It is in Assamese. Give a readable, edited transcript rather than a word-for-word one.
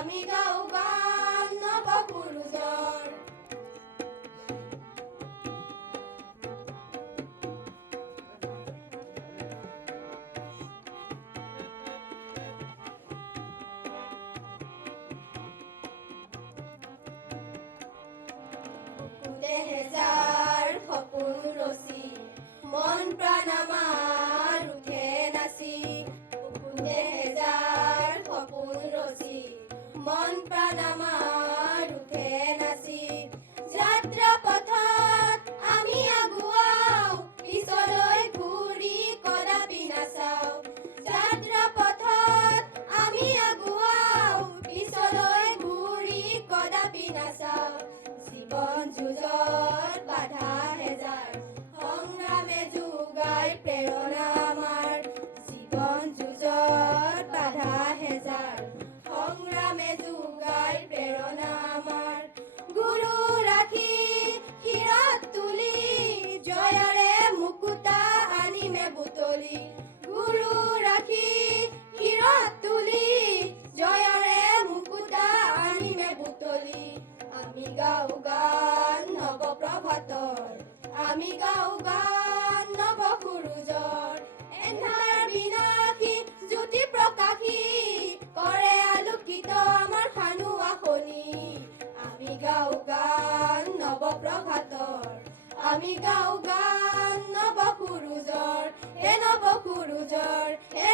আমি গাওঁ গান নৱসুৰুজৰ। হেজাৰ সপোন ৰচি মন প্ৰাণ আমাৰ উঠে নাচি। হেজাৰ সপোন ৰচি মন প্ৰাণ আমাৰ উঠে নাচি। যাত্ৰা পথত আমি আগুৱাও পিছলৈ ঘূৰি কদাপি নাচাওঁ। যাত্ৰা পথত আমি আগুৱাও পিছলৈ ঘূৰি কদাপি নাচাওঁ। জীৱন যুঁজৰ বাধা হেজাৰ সংগ্ৰামে যোগাই প্ৰেৰণা আমাৰ। জীৱন যুঁজৰ বাধা হেজাৰ সংগ্ৰামে যোগাই প্ৰেৰণা আমাৰ। গুৰু ৰাখি শিৰত তুলি জয়ৰে মুকুতা আনিমে বুটলি। গুৰু ৰাখি শিৰত তুলি জয়ৰে মুকুতা আনিমে বুটলি। আমি গাওঁ গান নৱপ্ৰভাতৰ, আমি গাওঁ গান নৱসুৰুজৰ। এন্ধাৰ বিনাশী জ্যোতি প্ৰকাশী কৰে আলোকিত আমাৰ সানুৱা খনি। আমি গাওঁ গান নৱপ্ৰভাতৰ, আমি গাওঁ গান নৱসুৰুজৰ। হে নৱসুৰুজৰ, হে